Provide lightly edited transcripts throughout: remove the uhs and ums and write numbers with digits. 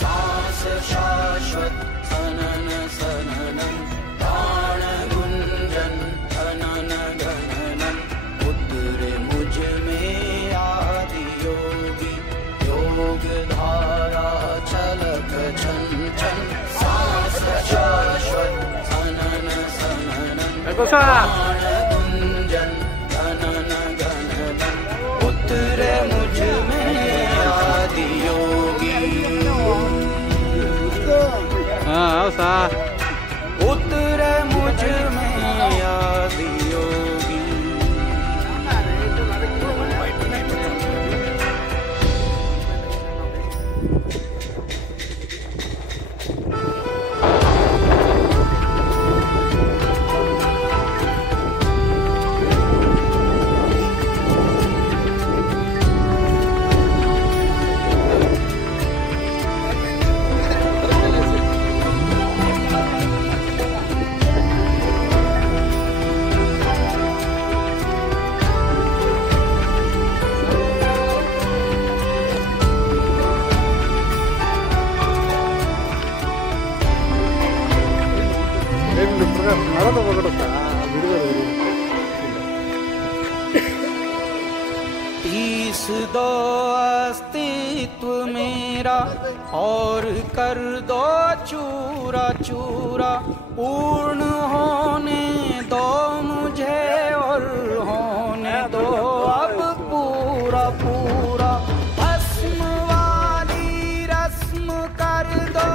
सांस शाश्वत सनन सननम प्राण गुंजन धनन गणनम उतरे मुझ में आदि योगी योग धारा छलक छन छन सांस शाश्वत सनन सननम प्राण गुंजन धनन गणनम उतरे मुझ में आदि योगी उतरे मुझ में आदि योगी। पीस दो अस्तित्व मेरा और कर दो चूरा चूरा पूर्ण होने दो मुझे और होने दो अब पूरा पूरा भस्म वाली रस्म कर दो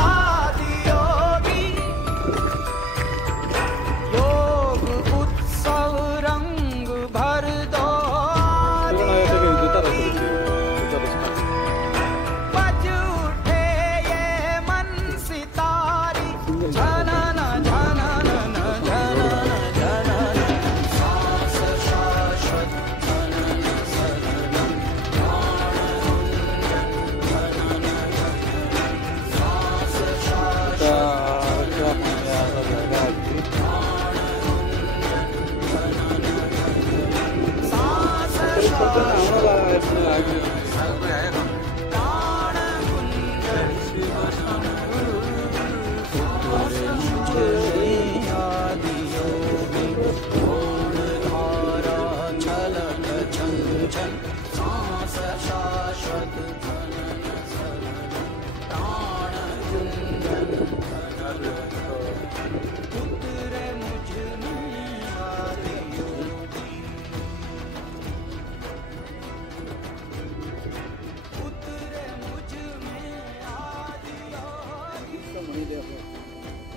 आदि योगी योग उत्सव रंग भर दो बज उठे ये मन सितारी झनन झनन झनन झनन सांस शाश्वत सनन सननम प्राण गुंजन धनन गणनम सांस शाश्वत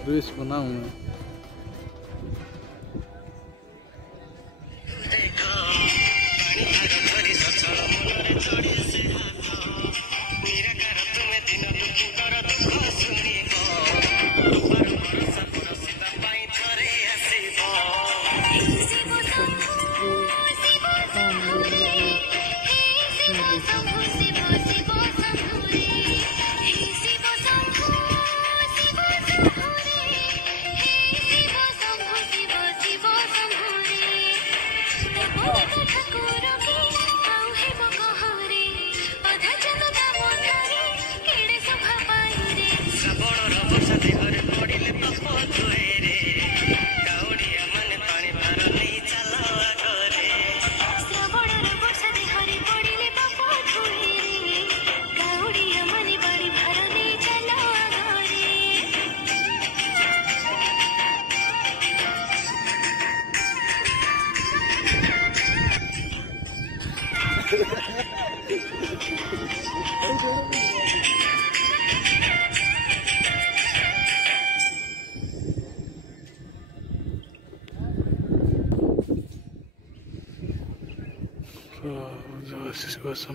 रील्स बनाऊं मैं। So, das ist was